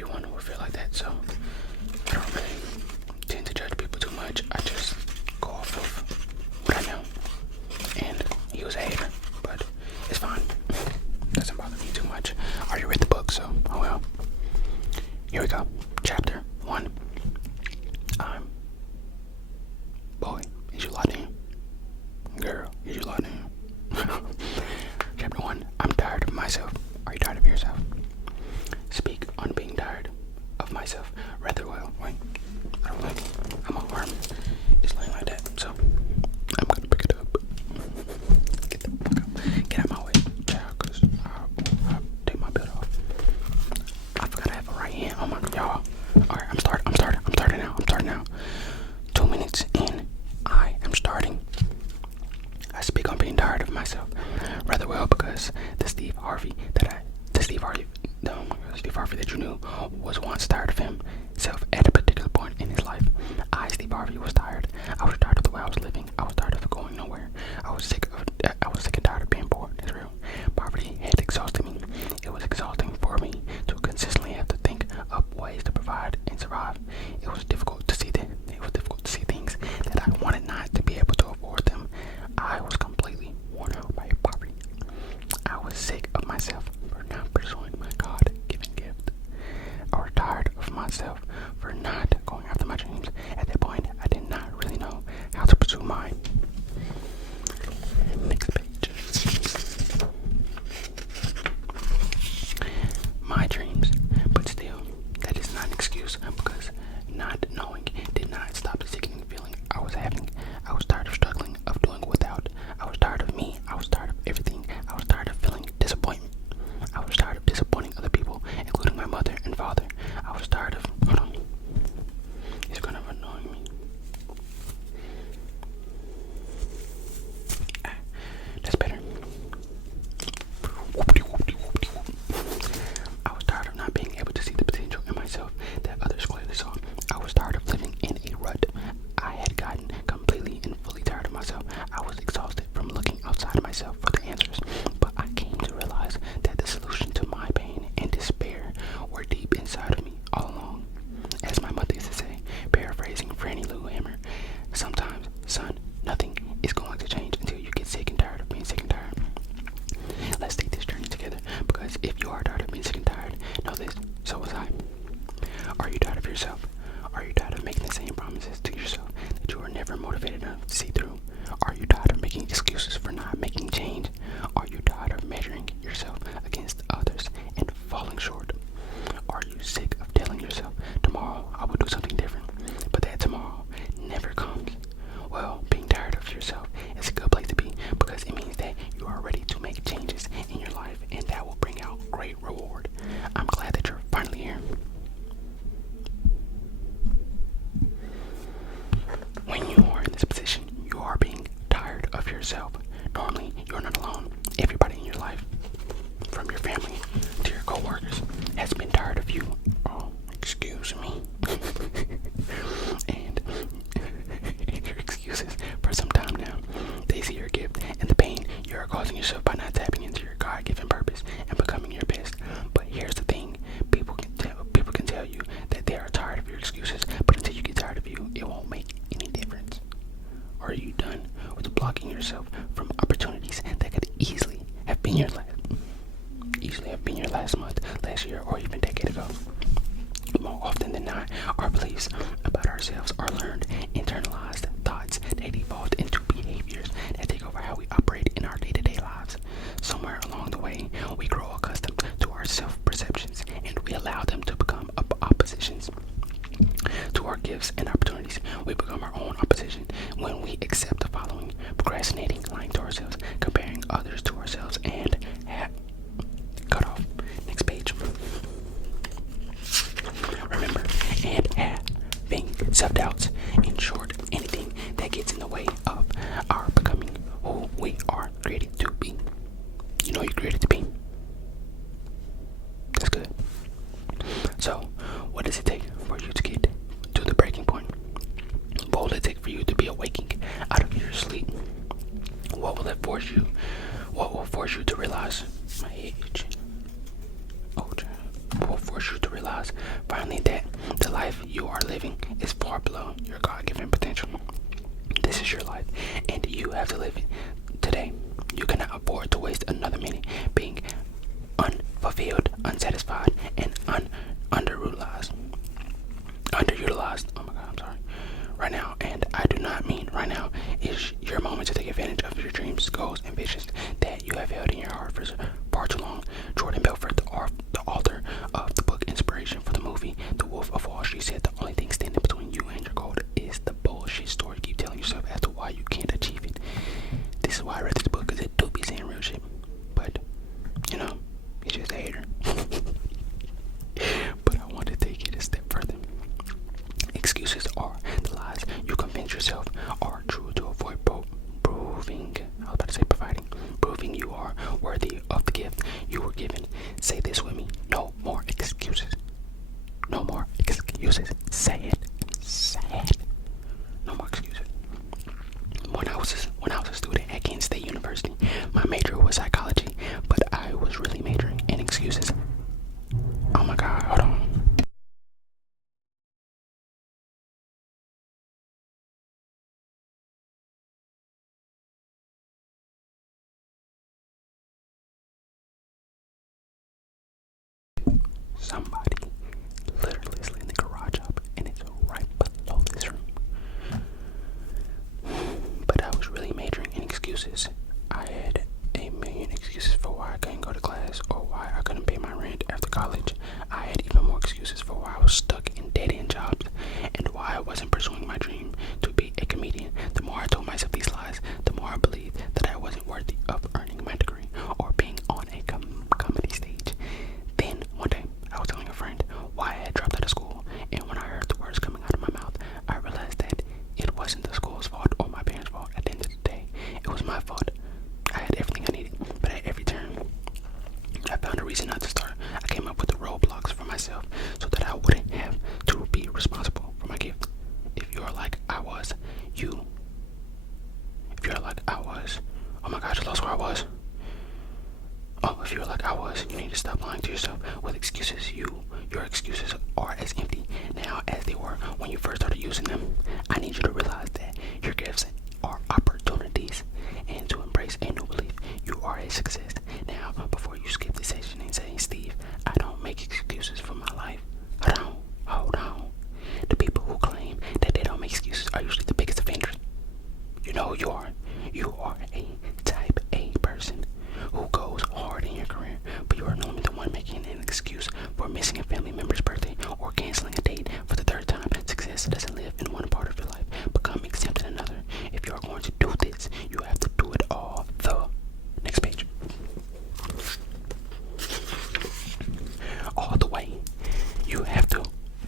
everyone will feel like that, so I don't really tend to judge people too much. I just go off of what I know. And he was a hater, but it's fine. Doesn't bother me too much. I already read the book, so oh well. Here we go. Chapter 1. Boy, is you locked in? Girl, is you locked in? Chapter 1. I'm tired of myself. Are you tired of yourself? Speak on being tired of myself rather well. Wait, I don't like it. My arm is laying like that, so I'm gonna pick it up. Get the fuck up. Get out of my way, child, cause I'll take my belt off. I forgot I have a right hand. Oh my god, y'all. Alright, I'm starting now. 2 minutes in, I am starting. I speak on being tired of myself rather well because the Steve Harvey that you knew was once tired of himself at a particular point in his life. Steve Harvey, was tired. I was tired of the way I was living. I was tired of going nowhere. I was sick and tired of being poor. That's real. Poverty had exhausted me. It was exhausting for me to consistently have to think up ways to provide and survive. It was difficult to see things that I wanted not to be able to afford them. I was completely worn out by poverty. I was sick of myself for not pursuing my God-given gift. I was tired of myself for not going after my dreams. At that point, I did not really know how to pursue mine. Next page. My dreams, but still, that is not an excuse because not knowing did not stop the sickening feeling I was having. I was tired of struggling, of doing without. I was tired of me. I was tired of everything. I was tired of feeling disappointment. I was tired of disappointing other people, including my mother and father. I was tired of, hold on, it's kind of annoying me. That's better. I was tired of not being able to see the potential in myself that others clearly saw. I was tired of living in a rut. I had gotten completely and fully tired of myself. I was exhausted from looking outside of myself for the answers. But I came to realize that the solution to my pain and despair were deep inside of me all along. As my mother used to say, paraphrasing Franny Lou Hammer, sometimes, son, nothing is going to change until you get sick and tired of being sick and tired. Let's take this journey together, because if you are tired of being sick and tired, know this, so was I. Are you tired of yourself? Are you tired of making the same promises to yourself that you are never motivated enough to see through? Are you tired of making excuses for not making change? Are you tired of measuring yourself against others and falling short? Are you sick of telling yourself, tomorrow I will do something different, but that tomorrow never comes? Well, being tired of yourself is a good place to be because it means that you are ready to make changes in your life and that will bring out great reward. I'm glad that you're finally here. When you are in this position, you are being tired of yourself. Normally, you're not alone. Everybody in your life, from your family to your co-workers, has been tired of you. Oh, excuse me. And your excuses for some time now. They see your gift and the pain you are causing yourself by not tapping into your God-given purpose and becoming your best. But here's the thing. People can tell you that they are tired of your excuses, but until you get tired of you, it won't make any difference. Are you done with blocking yourself from opportunities that could easily have been your last month, last year, or even decade ago? More often than not, our beliefs about ourselves are learned, internalized thoughts that evolved into behaviors that take over how we operate in our day-to-day lives. Somewhere along the way, we grow accustomed to our self-perceptions and we allow them to become oppositions to our gifts and opportunities. We become our own opposition when we accept the following: procrastinating, lying to ourselves, comparing others to ourselves, and cut off. Next page. Remember, and having self-doubts. In short, anything that gets in the way of our becoming who we are created to be. You know you're created to be. That's good. So, what does it take for you to get to the breaking point? What will it take for you to be awaking out of your sleep? What will force you to realize my age? Oh, what will force you to realize finally that the life you are living is far below your God-given potential. This is your life, and you have to live it today. You cannot afford to waste another minute being unfulfilled, unsatisfied, and underutilized. Underutilized. Oh my God, I'm sorry. Right now, and I do not mean right now, is your moment to take advantage of your dreams, goals, and visions that you have held in your heart for far too long. Jordan Belfort, the author of the book Inspiration for the movie The Wolf of Wall Street, said the only thing standing between you and your goal is the bullshit story you keep telling yourself as to why you can't achieve it. This is why I read this book, because it do be saying real shit. But, you know, it's just a hater. But I want to take it a step further. Excuses are the lies you convince yourself are true to avoid proving, I was about to say providing, proving you are worthy of the gift you were given. Say this with me: no more excuses. No more excuses. Say it. Say it. No more excuses. When I was a student at Kent State University, my major was psychology, but I was really majoring in excuses. Oh my God, hold on. Somebody literally is laying the garage up, and it's right below this room. But I was really majoring in excuses. I had a million excuses for why I couldn't go to class or why I couldn't pay my rent after college. I had even more excuses for why I was stuck in dead-end jobs and why I wasn't pursuing my dream to be a comedian. The more I told myself these lies, the more I believed that I wasn't worthy of earning my degree or being on a comedy stage. Then one day, I was telling a friend why I had dropped out of school, and when I heard the words coming out of my mouth, I realized that it wasn't the school's fault or my parents' fault. At the end of the day, it was my fault. I had everything I needed, but at every turn, I found a reason not to start. I came up with the roadblocks for myself so that I wouldn't have to be responsible for my gift. If you're like I was, oh my gosh, I lost where I was. Oh, if you're like I was, you need to stop lying to yourself with excuses. Your excuses are as empty now as they were when you first started using them. I need you to realize that your gifts are opportunities and to embrace a new belief. You are a success. Now, before you skip this section and say, Steve, I don't make excuses for my life. Hold on. The people who claim that they don't make excuses are usually the biggest offenders. You know who you are. You are a type A person who goes hard in your career, but you are normally the one making an excuse for missing a family member's birthday or canceling a date for the third time. Success doesn't live in one part of your life, become exempt in another. If you are going to do this, you have to do it all. The next page. All the way. You have to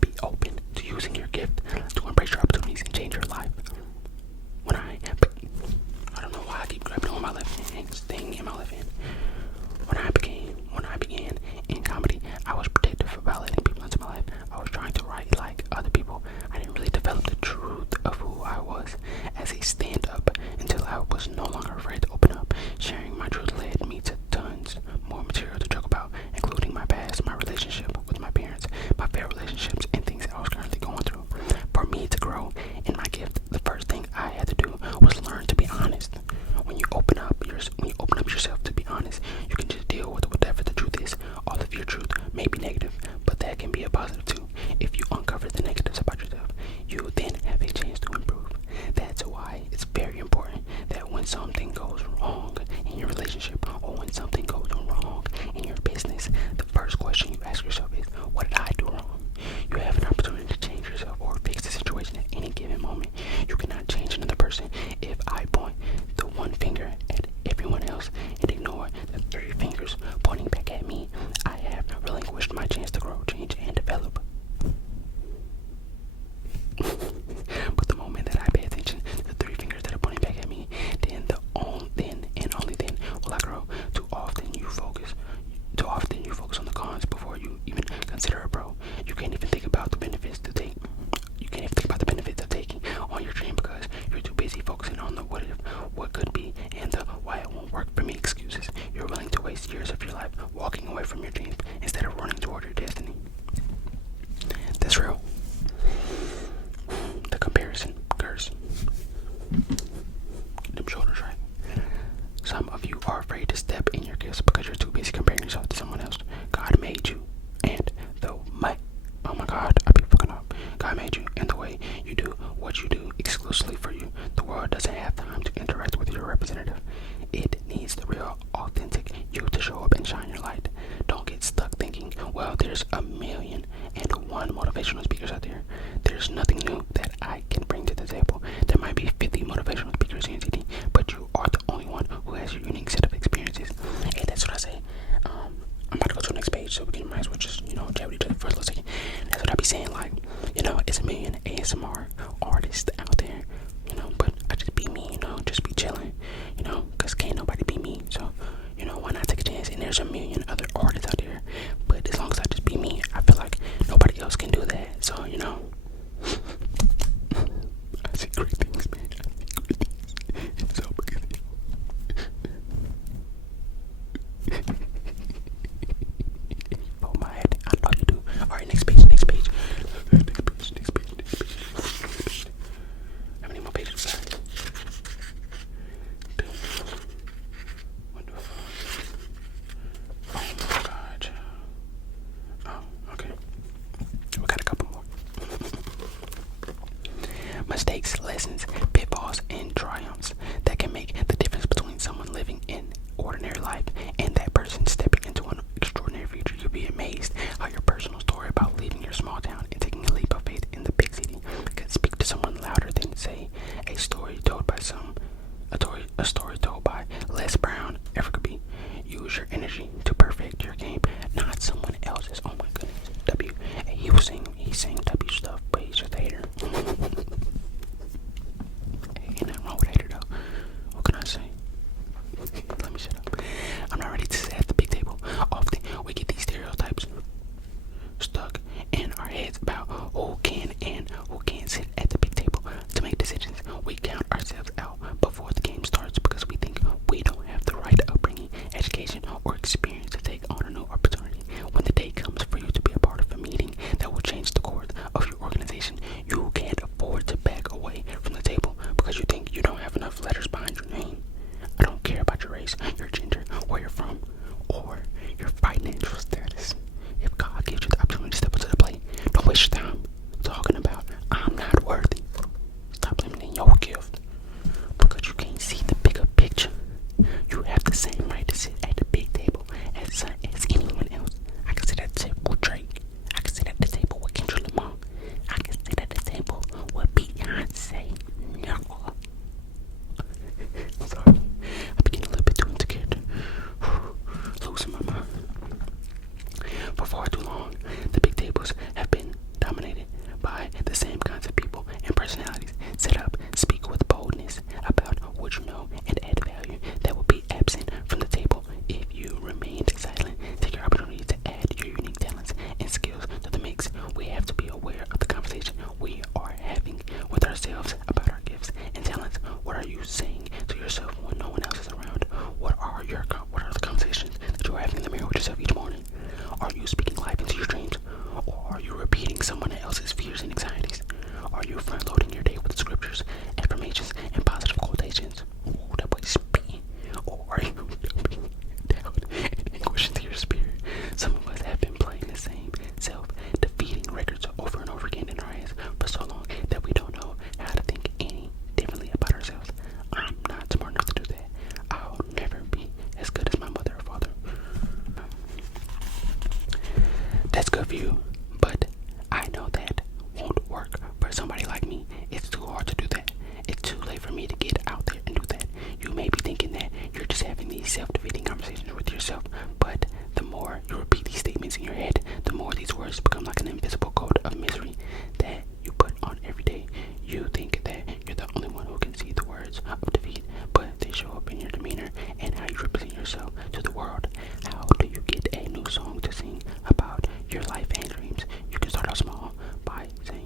be open to using your gift to embrace your opportunities and change your life. I don't know why I keep grabbing on my left hand and staying in my left hand. When I began in comedy, I was protective about letting people into my life. I was trying to write like other people. I didn't really develop the truth of who I was as a stand-up until I was no longer afraid to open up. Sharing my truth led me to tons more material to joke about, including my past, my relationship with my parents, my failed relationships, and things I was currently going through. For me to grow in my gift, the first thing I had to do was learn to be honest. When you open up yourself to be honest, you can just deal with whatever the truth is. All of your truth may be negative, but that can be a positive too. If you uncover the negatives about yourself, you then have a chance to improve. That's why it's very important that when something goes wrong in your relationship or when something goes wrong in your business, the first question you ask yourself is, what did I do wrong? You have an opportunity to change yourself or fix the situation at any given moment. You cannot change another person. If I point the one finger at everyone else and ignore the 3 fingers pointing back at me, I have relinquished my chance to grow, change, and develop. But the moment that I pay attention to the 3 fingers that are pointing back at me, then and only then will I grow. Too often you focus on the cons before you even consider a pro. You can't even think about the benefits of taking on your dream because you're too busy focusing on the what if, what could be, and the why it won't work for me excuses. You're willing to waste years of your life walking away from your dreams instead of running toward your destiny. Some of you are afraid to step in your gifts because you're too busy comparing yourself to someone else. God made you, and oh my God, I be fucking up. God made you, and the way you do what you do exclusively for you. The world doesn't have time to interact with your representative. It needs the real, authentic you to show up and shine your light. Don't get stuck thinking, well, there's 1,000,001 motivational speakers out there. There's nothing new that I can bring to the table. There might be 50 motivational speakers in city, but you are the only one who has your unique set of experiences. Hey, that's what I say. I'm about to go to the next page, so we can might as well just, chat with each other for a little second. That's what I be saying, like, it's a million ASMR artists out there, but I just be me, just be chilling, cause can't nobody be me, so, why not take a chance? And there's a million other artists out there, but as long as I just be me, I feel like nobody else can do that, so, I see great things, man. I see great things. It's so big. Oh my head, I know you do. Alright, next page. Next page. How many more pages we got? 2. Wonderful. Oh my God. Oh, okay. We got a couple more. Mistakes, lessons, pitfalls, and triumphs that can make the difference between someone living an ordinary life and that person stepping into an extraordinary future. You'll be amazed how your personal story about leaving your small town and taking a leap of faith in the big city can speak to someone louder than, say, a story told by Les Brown ever could be. Use your energy to perfect your game, not someone else's. Oh my goodness. W. Hey, he's saying W stuff, but he's just a hater. Hey, ain't nothing wrong with hater though. What can I say? Let me shut up. I'm not ready to sit at the big table. Often we get these stereotypes stuck in our heads about who can and who can't sit at the big table. To make decisions, we count ourselves out before the game starts because we think we don't have the right upbringing, education, or experience to take on a new opportunity. When the day comes for you to be a part of a meeting that will change the course of your organization, you can't afford to back away from the table because you think you don't have enough letters behind your name. I don't care about your race, your gender, where you're from, or your financial status. If God gives you the opportunity to step up to the plate, don't waste your time talking about I'm not worthy. Stop limiting your gift because you can't see the bigger picture. You have the same right to sit at the big table as anyone else. I can sit at the table with Drake. I can sit at the table with Kendrick Lamar. I can sit at the table with Beyonce. No. Sorry, I'm getting a little bit too into character. Losing my mind. Before too long, the big tables have been dominated by the same kinds of people and personalities. Sit up, speak with boldness about what you know, and add value that will be absent from the table if you remained silent. Take your opportunity to add your unique talents and skills to the mix. We have to be aware of the conversation we are having with ourselves about our gifts and talents. What are you saying to yourself when no one else is around? What are the conversations that you are having in the mirror with yourself each morning? Are you speaking life into your dreams? Or are you repeating someone else's fears and anxieties? Are you front-loading your day with scriptures, affirmations, and positive quotations? Ooh, that boy's spitting. Or are you dumping doubt and anguish into your spirit? Some of us have been playing the same self-defeating records over and over again in our heads for so long that we don't know how to think any differently about ourselves. I'm not smart enough to do that. I'll never be as good as my mother or father. That's good for you, but I know that won't work for somebody like me. It's too hard to do that. It's too late for me to get out there and do that. You may be thinking that you're just having these self-defeating conversations with yourself, but the more you repeat these statements in your head, the more these words become like an invisible coat of misery that you put on every day. You think that you're the only one who can see the words of defeat, but they show up in your demeanor and how you represent yourself to the world. How do you get a new song to sing about your life and dreams? You can start out small by saying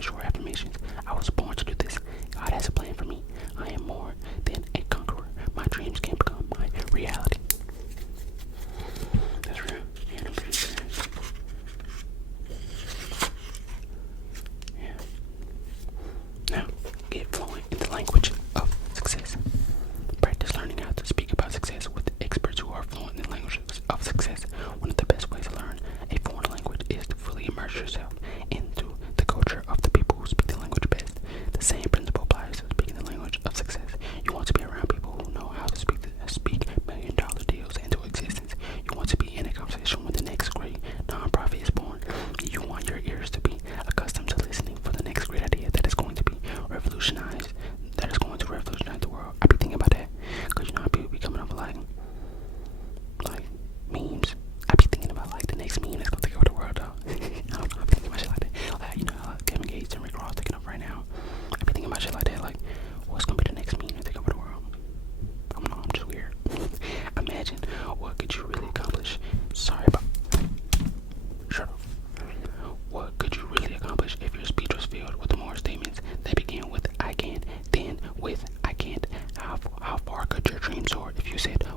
short affirmations. I was born to do this. God has a plan for me. I am more than a conqueror. My dreams can become my reality. That's real. Yeah, I'm pretty sure.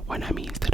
What that means,